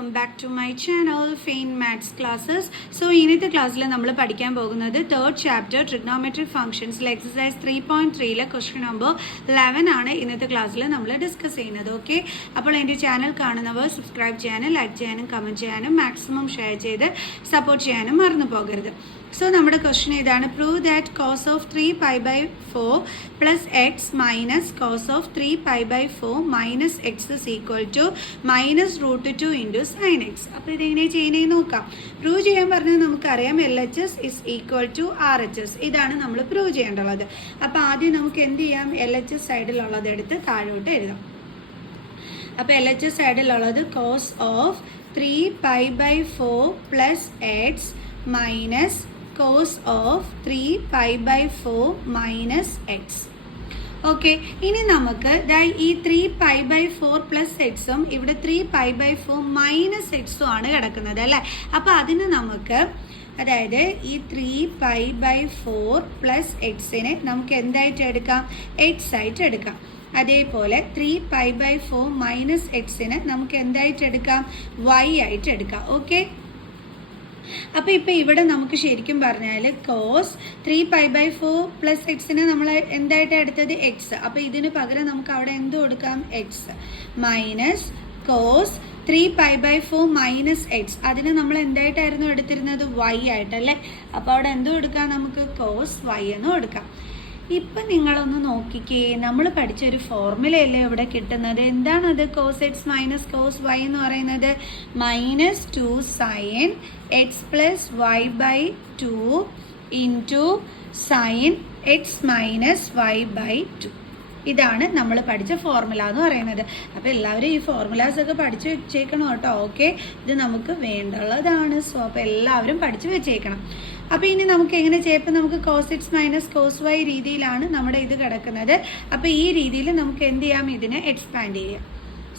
Welcome back to my channel fine maths classes. So ഇന്നത്തെ ക്ലാസ്സിൽ നമ്മൾ പഠിക്കാൻ പോകുന്നത് തേർഡ് ചാപ്റ്റർ ട്രിഗ്നോമെട്രിക് ഫംഗ്ഷൻസിൽ എക്സസൈസ് 3.3 ക്വസ്റ്റ്യൻ നമ്പർ 11 ആണ് ഇന്നത്തെ ക്ലാസ്സിൽ നമ്മൾ ഡിസ്കസ് ചെയ്യുന്നത്. ഓക്കെ, അപ്പോൾ എൻ്റെ ചാനൽ കാണുന്നവർ സബ്സ്ക്രൈബ് ചെയ്യാനും ലൈക്ക് ചെയ്യാനും കമൻറ്റ് ചെയ്യാനും മാക്സിമം ഷെയർ ചെയ്ത് സപ്പോർട്ട് ചെയ്യാനും മറന്നു പോകരുത്. സോ നമ്മുടെ ക്വസ്റ്റ്യൻ ഇതാണ്: prove that cos of 3π/4 plus x minus cos of 3π/4 minus x is equal to -√2 into sine x. അപ്പോൾ ഇതെങ്ങനെ ചെയ്യുന്നതെന്ന് നോക്കാം. പ്രൂവ് ചെയ്യാൻ പറഞ്ഞാൽ നമുക്കറിയാം LHS is equal to RHS. ഇതാണ് നമ്മൾ പ്രൂവ് ചെയ്യേണ്ടുള്ളത്. അപ്പോൾ ആദ്യം നമുക്ക് എന്ത് ചെയ്യാം, LHS സൈഡിലുള്ളത് എടുത്ത് താഴോട്ട് എഴുതാം. അപ്പോൾ LHS സൈഡിലുള്ളത് cos of 3π/4 plus x minus cos of 3π/4 minus x. Okay, ഇനി നമുക്ക് ഈ 3π/4 പ്ലസ് എക്സും ഇവിടെ 3π/4 മൈനസ് എക്സും ആണ് കിടക്കുന്നത് അല്ലേ. അപ്പോൾ അതിന് നമുക്ക്, അതായത് ഈ 3π/4 പ്ലസ് എക്സിനെ നമുക്ക് എന്തായിട്ട് എടുക്കാം, എക്സ് ആയിട്ട് എടുക്കാം. അതേപോലെ 3π/4 മൈനസ് എക്സിന് നമുക്ക് എന്തായിട്ട് എടുക്കാം, വൈ ആയിട്ട് എടുക്കാം. ഓക്കെ, അപ്പോൾ ഇപ്പോൾ ഇവിടെ നമുക്ക് ശരിക്കും പറഞ്ഞാൽ കോസ് 3π/4 പ്ലസ് എക്സിനെ നമ്മൾ എന്തായിട്ട് എടുത്തത്, എക്സ്. അപ്പോൾ ഇതിന് പകരം നമുക്ക് അവിടെ എന്ത് കൊടുക്കാം, x minus cos 3π/4 minus x. അതിന് നമ്മൾ എന്തായിട്ടായിരുന്നു എടുത്തിരുന്നത്, വൈ ആയിട്ടല്ലേ. അപ്പോൾ അവിടെ എന്ത് കൊടുക്കാം, നമുക്ക് കോസ് വൈ എന്ന് കൊടുക്കാം. ഇപ്പം നിങ്ങളൊന്ന് നോക്കിക്കേ, നമ്മൾ പഠിച്ചൊരു ഫോർമുലയല്ലേ ഇവിടെ കിട്ടുന്നത്. എന്താണത്, cos x minus cos y എന്ന് പറയുന്നത് -2 sine x plus y by 2 into sine x minus y by 2. ഇതാണ് നമ്മൾ പഠിച്ച ഫോർമുല എന്ന് പറയുന്നത്. അപ്പോൾ എല്ലാവരും ഈ ഫോർമുലാസ് ഒക്കെ പഠിച്ചു വെച്ചേക്കണം കേട്ടോ. ഓക്കെ, ഇത് നമുക്ക് വേണ്ടുള്ളതാണ്. സോ അപ്പോൾ എല്ലാവരും പഠിച്ചു വെച്ചേക്കണം. അപ്പോൾ ഇനി നമുക്ക് എങ്ങനെ ചെയ്യപ്പോൾ നമുക്ക് cos x minus cos y രീതിയിലാണ് നമ്മുടെ ഇത് കിടക്കുന്നത്. അപ്പോൾ ഈ രീതിയിൽ നമുക്ക് എന്ത് ചെയ്യാം, ഇതിനെ എക്സ്പാൻഡ് ചെയ്യാം.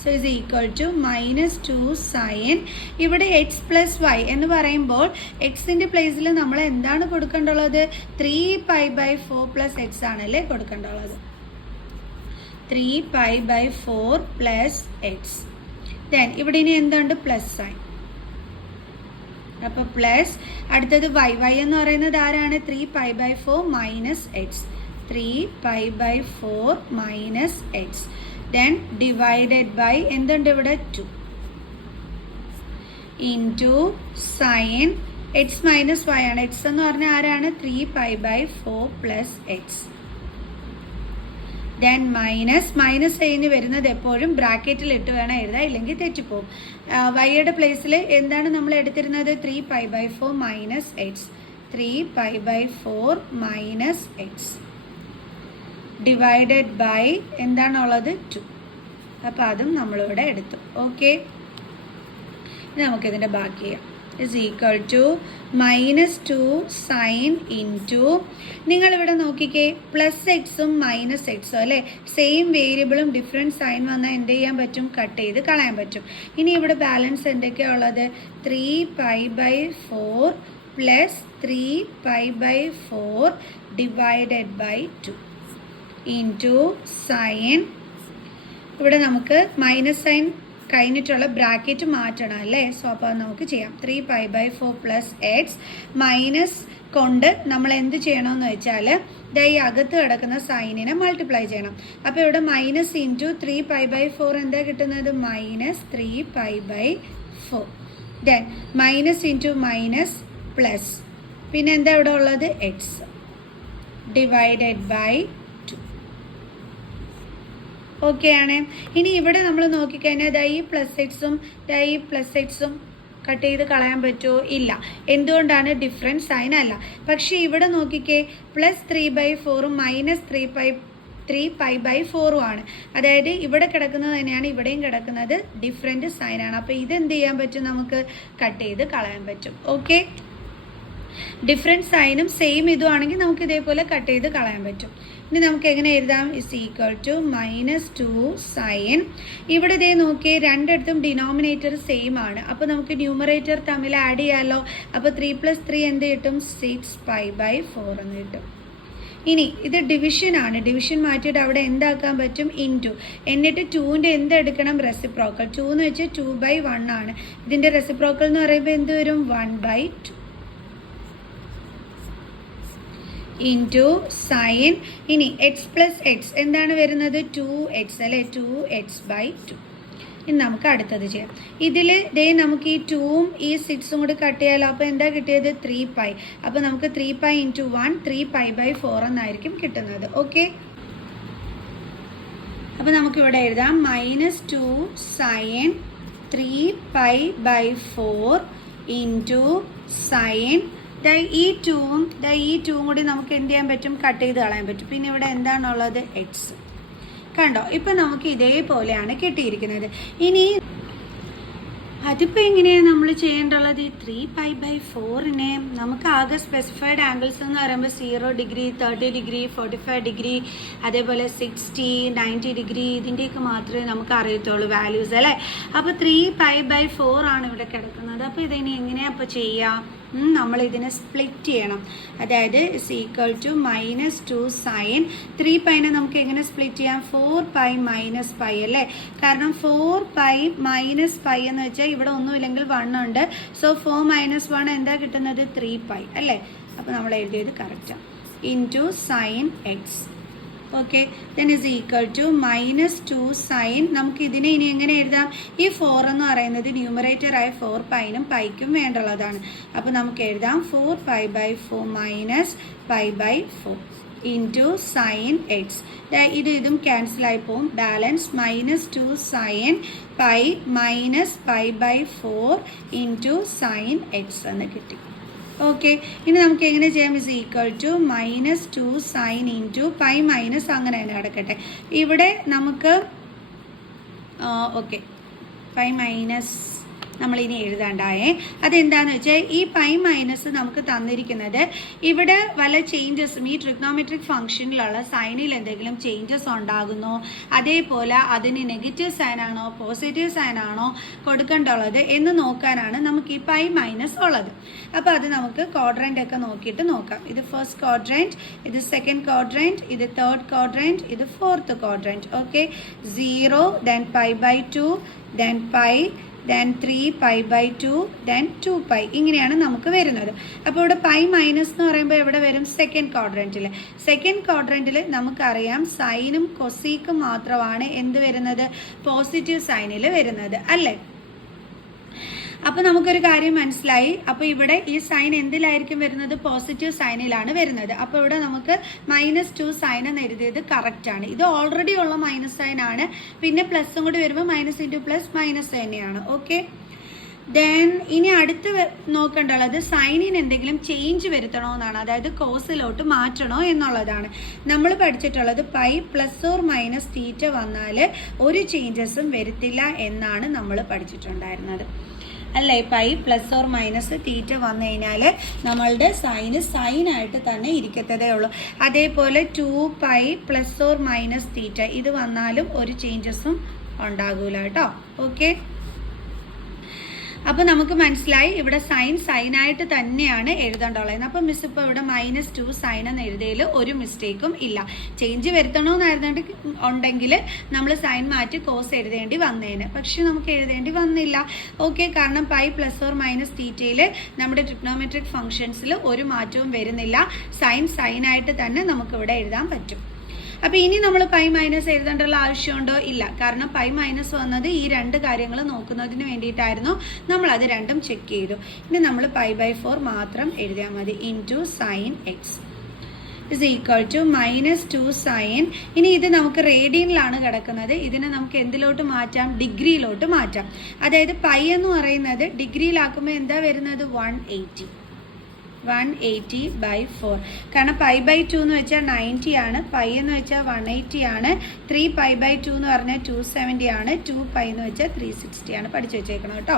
So is equal to -2 sine, ഇവിടെ എക്സ് പ്ലസ് വൈ എന്ന് പറയുമ്പോൾ എക്സിൻ്റെ പ്ലേസിൽ നമ്മൾ എന്താണ് കൊടുക്കേണ്ടുള്ളത്, 3π/4 പ്ലസ് എക്സ് ആണല്ലേ കൊടുക്കേണ്ടുള്ളത്. 3π/4 പ്ലസ് എക്സ്. ദെൻ ഇവിടെ ഇനി എന്തുണ്ട്, പ്ലസ് സൈൻ. അപ്പോൾ പ്ലസ് അടുത്തത് വൈ. വൈ എന്ന് പറയുന്നത് ആരാണ്, 3π/4 minus x. 3π/4 minus x. Then divided by എന്തുണ്ട് ഇവിടെ, 2 into sine x minus Y ആണ്. എക്സ് എന്ന് പറഞ്ഞാൽ ആരാണ്, 3π/4 പ്ലസ് എക്സ്. ദെൻ മൈനസ് കഴിഞ്ഞ് വരുന്നത് എപ്പോഴും ബ്രാക്കറ്റിൽ ഇട്ട് വേണം എഴുതാൻ, ഇല്ലെങ്കിൽ തെറ്റിപ്പോവും. വൈയുടെ പ്ലേസിൽ എന്താണ് നമ്മൾ എടുത്തിരുന്നത്, 3π/4 minus x. 3π/4 minus x divided by എന്താണുള്ളത്, 2. അപ്പോൾ അതും നമ്മളിവിടെ എടുത്തു. ഓക്കെ, നമുക്കിതിൻ്റെ ബാക്കി ചെയ്യാം. Is equal to -2 sine into, നിങ്ങളിവിടെ നോക്കിക്കേ, പ്ലസ് എക്സും മൈനസ് എക്സും അല്ലേ, സെയിം വേരിയബിളും ഡിഫറെൻറ്റ് സൈൻ വന്നാൽ എന്ത് ചെയ്യാൻ പറ്റും, കട്ട് ചെയ്ത് കളയാൻ പറ്റും. ഇനി ഇവിടെ ബാലൻസ് എന്തൊക്കെയാണ് ഉള്ളത്, 3π/4 plus 3π/4 divided by 2 into sine, ഇവിടെ നമുക്ക് മൈനസ് സൈൻ കഴിഞ്ഞിട്ടുള്ള ബ്രാക്കറ്റ് മാറ്റണം അല്ലേ. സോ അപ്പോൾ നമുക്ക് ചെയ്യാം. 3π/4 പ്ലസ് എക്സ് മൈനസ് കൊണ്ട് നമ്മൾ എന്ത് ചെയ്യണമെന്ന് വെച്ചാൽ ഈ അകത്ത് കിടക്കുന്ന സൈനിനെ മൾട്ടിപ്ലൈ ചെയ്യണം. അപ്പോൾ ഇവിടെ മൈനസ് ഇൻറ്റു 3π/4 എന്താ കിട്ടുന്നത്, -3π/4. Then minus into minus plus, പിന്നെ എന്താ ഇവിടെ ഉള്ളത്, എക്സ് ഡിവൈഡഡ് ബൈ 2. ഓക്കെ ആണ്. ഇനി ഇവിടെ നമ്മൾ നോക്കിക്കഴിഞ്ഞാൽ ഈ പ്ലസ് എക്സും കട്ട് ചെയ്ത് കളയാൻ പറ്റുമോ, ഇല്ല. എന്തുകൊണ്ടാണ്, ഡിഫറൻറ്റ് സൈൻ അല്ല. പക്ഷേ ഇവിടെ നോക്കിക്കേ, പ്ലസ് 3/4 മൈനസ് 3π/4 ആണ്. അതായത് ഇവിടെ കിടക്കുന്നത് തന്നെയാണ് ഇവിടെയും കിടക്കുന്നത്, ഡിഫറെൻറ്റ് സൈനാണ്. അപ്പോൾ ഇതെന്ത് ചെയ്യാൻ പറ്റും, നമുക്ക് കട്ട് ചെയ്ത് കളയാൻ പറ്റും. ഓക്കെ, ഡിഫറെൻറ്റ് സൈനും സെയിം ഇതുമാണെങ്കിൽ നമുക്ക് ഇതേപോലെ കട്ട് ചെയ്ത് കളയാൻ പറ്റും. ഇനി നമുക്ക് എങ്ങനെ എഴുതാം, ഇസ് ഈക്വൽ ടു -2 സൈൻ, ഇവിടെ ഇതേ നോക്കിയേ, രണ്ടിടത്തും ഡിനോമിനേറ്റർ സെയിം ആണ്. അപ്പോൾ നമുക്ക് ന്യൂമറേറ്റർ തമ്മിൽ ആഡ് ചെയ്യാമല്ലോ. അപ്പോൾ 3 + 3 എന്ത് കിട്ടും, 6π/4 എന്ന് കിട്ടും. ഇനി ഇത് ഡിവിഷൻ ആണ്. ഡിവിഷൻ മാറ്റിയിട്ട് അവിടെ എന്താക്കാൻ പറ്റും? ഇൻറ്റു. എന്നിട്ട് 2ൻ്റെ എന്തെടുക്കണം? റെസിപ്രോക്കൽ. 2 എന്ന് വെച്ചാൽ 2/1 ആണ്. ഇതിൻ്റെ റെസിപ്രോക്കൽ എന്ന് പറയുമ്പോൾ എന്ത് വരും? 1/2 ഇൻറ്റു സൈൻ. ഇനി എക്സ് പ്ലസ് എക്സ് എന്താണ് വരുന്നത്? 2x അല്ലേ? 2x/2. ഇനി നമുക്ക് അടുത്തത് ചെയ്യാം. ഇതിൽ ദേ നമുക്ക് ഈ 2ഉം ഈ 6ഉം കൂടി കട്ട് ചെയ്യാലോ. അപ്പോൾ എന്താ കിട്ടിയത്? 3π. അപ്പോൾ നമുക്ക് 3π × 1 3π/4 എന്നായിരിക്കും കിട്ടുന്നത്. ഓക്കെ, അപ്പോൾ നമുക്കിവിടെ എഴുതാം -2 സൈൻ 3π/4 ഇൻറ്റു സൈൻ. ഈ 2ഉം കൂടി നമുക്ക് എന്ത് ചെയ്യാൻ പറ്റും? കട്ട് ചെയ്ത് കളയാൻ പറ്റും. പിന്നെ ഇവിടെ എന്താണുള്ളത്? എക്സ്. കണ്ടോ? ഇപ്പം നമുക്ക് ഇതേപോലെയാണ് കിട്ടിയിരിക്കുന്നത്. ഇനി അതിപ്പോൾ എങ്ങനെയാണ് നമ്മൾ ചെയ്യേണ്ടുള്ളത്? ഈ 3π/4നെ നമുക്ക് ആകെ സ്പെസിഫൈഡ് ആംഗിൾസ് എന്ന് പറയുമ്പോൾ 0 ഡിഗ്രി, 30 ഡിഗ്രി, 45 ഡിഗ്രി, അതേപോലെ 60, 90 ഡിഗ്രി, ഇതിൻ്റെയൊക്കെ മാത്രമേ നമുക്ക് അറിയത്തുള്ളൂ വാല്യൂസ് അല്ലേ. അപ്പോൾ 3π/4 ആണ് ഇവിടെ കിടക്കുന്നത്. അപ്പോൾ ഇതിനി എങ്ങനെയാണ് അപ്പോൾ ചെയ്യാം? നമ്മളിതിനെ സ്പ്ലിറ്റ് ചെയ്യണം. അതായത് = -2 സൈൻ 3πനെ നമുക്ക് എങ്ങനെ സ്പ്ലിറ്റ് ചെയ്യാം? 4π - π അല്ലേ. കാരണം 4π - π എന്ന് വെച്ചാൽ ഇവിടെ ഒന്നുമില്ലെങ്കിൽ 1 ഉണ്ട്. സോ 4 - 1 എന്താ കിട്ടുന്നത്? 3π അല്ലേ. അപ്പോൾ നമ്മൾ എഴുതിയത് കറക്റ്റാണ്. Into sine x. Okay, then = -2 sine. നമുക്ക് ഇതിനെ ഇനി എങ്ങനെ എഴുതാം? ഈ 4 എന്ന് പറയുന്നത് ന്യൂമറേറ്ററായ 4πനും പൈക്കും വേണ്ടുള്ളതാണ്. അപ്പോൾ നമുക്ക് എഴുതാം 4π/4 - π/4 ഇൻറ്റു സൈൻ എക്സ്. ഇതും ക്യാൻസലായി പോവും. Balance -2 sine π - π/4 into sine x എന്ന് കിട്ടി. ഓക്കെ, ഇനി നമുക്ക് എങ്ങനെ ചെയ്യാം? = -2 സൈൻ ഇൻറ്റു പൈ മൈനസ് അങ്ങനെ തന്നെ കിടക്കട്ടെ. ഇവിടെ നമുക്ക് ഓക്കെ പൈ മൈനസ് നമ്മളിനി എഴുതാണ്ടായേ. അതെന്താണെന്ന് വെച്ചാൽ ഈ പൈ മൈനസ് നമുക്ക് തന്നിരിക്കുന്നത് ഇവിടെ വല്ല ചേഞ്ചസും ഈ ട്രിഗ്നോമെട്രിക് ഫംഗ്ഷനിലുള്ള സൈനിൽ എന്തെങ്കിലും ചേഞ്ചസ് ഉണ്ടാകുന്നോ, അതേപോലെ അതിന് നെഗറ്റീവ് സൈനാണോ പോസിറ്റീവ് സൈനാണോ കൊടുക്കേണ്ടുള്ളത് എന്ന് നോക്കാനാണ് നമുക്ക് ഈ പൈ മൈനസ് ഉള്ളത്. അപ്പോൾ അത് നമുക്ക് ക്വാഡ്രൻ്റ് ഒക്കെ നോക്കിയിട്ട് നോക്കാം. ഇത് ഫസ്റ്റ് ക്വാഡ്രൻറ്റ്, ഇത് സെക്കൻഡ് ക്വാഡ്രൻറ്റ്, ഇത് തേർഡ് ക്വാഡ്രൻറ്റ്, ഇത് fourth quadrant. Okay, 0, then π/2, then pi, then 3π/2, then 2π. ഇങ്ങനെയാണ് നമുക്ക് വരുന്നത്. അപ്പോൾ ഇവിടെ പൈ മൈനസ് എന്ന് പറയുമ്പോൾ എവിടെ വരും? സെക്കൻഡ് ക്വാഡ്രൻറ്റിൽ. സെക്കൻഡ് ക്വാഡ്രൻറ്റിൽ നമുക്കറിയാം സൈനും കൊസീക്കും മാത്രമാണ് എന്ത് വരുന്നത്? പോസിറ്റീവ് സൈനിൽ വരുന്നത് അല്ലേ. അപ്പോൾ നമുക്കൊരു കാര്യം മനസ്സിലായി. അപ്പോൾ ഇവിടെ ഈ സൈൻ എന്തിലായിരിക്കും വരുന്നത്? പോസിറ്റീവ് സൈനിലാണ് വരുന്നത്. അപ്പോൾ ഇവിടെ നമുക്ക് -2 സൈൻ എന്ന് എഴുതിയത് കറക്റ്റാണ്. ഇത് ഓൾറെഡി ഉള്ള മൈനസ് സൈൻ ആണ്. പിന്നെ പ്ലസും കൂടി വരുമ്പോൾ -+- തന്നെയാണ്. ഓക്കെ, ദെൻ ഇനി അടുത്ത് നോക്കേണ്ടുള്ളത് സൈനിന് എന്തെങ്കിലും ചേഞ്ച് വരുത്തണോ എന്നാണ്. അതായത് കോസിലോട്ട് മാറ്റണോ എന്നുള്ളതാണ്. നമ്മൾ പഠിച്ചിട്ടുള്ളത് പൈ +or- വന്നാൽ ഒരു ചേഞ്ചസും വരുത്തില്ല എന്നാണ് നമ്മൾ പഠിച്ചിട്ടുണ്ടായിരുന്നത് അല്ലേ. പൈ +or- വന്നു കഴിഞ്ഞാൽ നമ്മളുടെ സൈനായിട്ട് തന്നെ ഇരിക്കത്തതേ ഉള്ളൂ. അതേപോലെ 2π +or- ഇത് വന്നാലും ഒരു ചേഞ്ചസും ഉണ്ടാകൂല കേട്ടോ. ഓക്കെ, അപ്പോൾ നമുക്ക് മനസ്സിലായി ഇവിടെ സൈനായിട്ട് തന്നെയാണ് എഴുതേണ്ടുള്ളത്. അപ്പം മിസ് ഇപ്പോൾ ഇവിടെ -2 സൈൻ എന്ന് എഴുതിയതിൽ ഒരു മിസ്റ്റേക്കും ഇല്ല. ചേഞ്ച് വരുത്തണമെന്നായിരുന്നുണ്ടെങ്കിൽ നമ്മൾ സൈൻ മാറ്റി കോസ് എഴുതേണ്ടി വന്നേന്. പക്ഷെ നമുക്ക് എഴുതേണ്ടി വന്നില്ല. ഓക്കെ, കാരണം പൈ +or- നമ്മുടെ ട്രിഗ്നോമെട്രിക് ഫംഗ്ഷൻസിൽ ഒരു മാറ്റവും വരുന്നില്ല. സൈനായിട്ട് തന്നെ നമുക്കിവിടെ എഴുതാൻ പറ്റും. അപ്പോൾ ഇനി നമ്മൾ പൈ മൈനസ് എഴുതേണ്ടുള്ള ആവശ്യമുണ്ടോ? ഇല്ല. കാരണം പൈ മൈനസ് വന്നത് ഈ രണ്ട് കാര്യങ്ങൾ നോക്കുന്നതിന് വേണ്ടിയിട്ടായിരുന്നു. നമ്മളത് രണ്ടും ചെക്ക് ചെയ്തു. ഇനി നമ്മൾ π/4 മാത്രം എഴുതിയാൽ മതി. Into sine x = -2 sine. ഇനി ഇത് നമുക്ക് റേഡിയനിലാണ് കിടക്കുന്നത്. ഇതിനെ നമുക്ക് എന്തിലോട്ട് മാറ്റാം? ഡിഗ്രിയിലോട്ട് മാറ്റാം. അതായത് പൈ എന്ന് പറയുന്നത് ഡിഗ്രിയിലാക്കുമ്പോൾ എന്താ വരുന്നത്? 180/4. കാരണം π/2 എന്ന് വെച്ചാൽ 90 ആണ്, പൈ എന്ന് വെച്ചാൽ 180 ആണ്, 3π/2 എന്ന് പറഞ്ഞാൽ 270 ആണ്, 2π എന്ന് വെച്ചാൽ 360 ആണ്. പഠിച്ചു വെച്ചേക്കണം കേട്ടോ.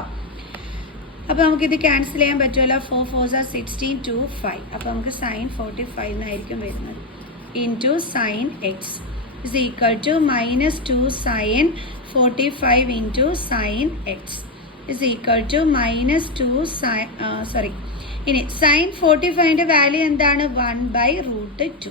അപ്പോൾ നമുക്കിത് ക്യാൻസൽ ചെയ്യാൻ പറ്റുമല്ലോ. 4 4s are 16, 2 5. അപ്പോൾ നമുക്ക് സൈൻ 45 എന്നായിരിക്കും വരുന്നത്. Into sine x = -2 sine 45 into sine x = -2 sine ഇനി സൈൻ 45ൻ്റെ വാല്യൂ എന്താണ്? 1/√2.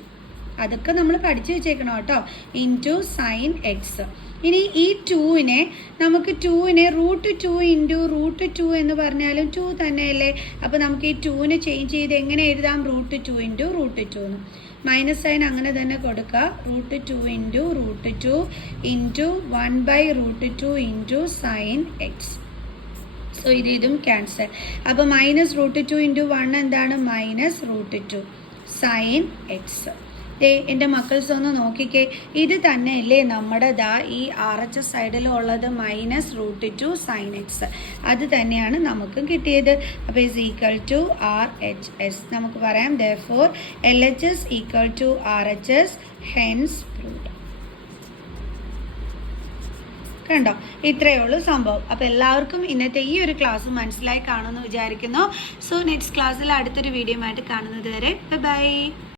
അതൊക്കെ നമ്മൾ പഠിച്ചു വെച്ചേക്കണം കേട്ടോ. Into sine x. ഇനി ഈ ടൂവിനെ നമുക്ക് √2 ഇൻറ്റു √2 എന്ന് പറഞ്ഞാലും 2 തന്നെയല്ലേ. അപ്പോൾ നമുക്ക് ഈ ടൂവിനെ ചേഞ്ച് ചെയ്ത് എങ്ങനെ എഴുതാം? √2 ഇൻറ്റു √2 എന്ന്. മൈനസ് സൈൻ അങ്ങനെ തന്നെ കൊടുക്കുക. √2 into √2 into 1/√2 into sine X. So ഇതും ക്യാൻസൽ. അപ്പോൾ -√2 ഇൻറ്റു 1 എന്താണ്? -√2 സൈൻ എക്സ്. എൻ്റെ മക്കൾസ് ഒന്ന് നോക്കിക്കേ, ഇത് തന്നെയല്ലേ നമ്മുടെ ഈ RHS സൈഡിലുള്ളത് -√2 സൈൻ എക്സ്. അത് തന്നെയാണ് നമുക്കും കിട്ടിയത്. അപ്പോൾ ഇസ് ഈക്വൽ ടു RHS. നമുക്ക് പറയാം therefore LHS equal to RHS, hence proved. കണ്ടോ, ഇത്രയേ ഉള്ളൂ സംഭവം. അപ്പോൾ എല്ലാവർക്കും ഇന്നത്തെ ഈ ഒരു ക്ലാസ് മനസ്സിലായി കാണുമെന്ന് വിചാരിക്കുന്നു. സോ നെക്സ്റ്റ് ക്ലാസ്സിൽ അടുത്തൊരു വീഡിയോ ആയിട്ട് കാണുന്നത് വരെ ബൈ.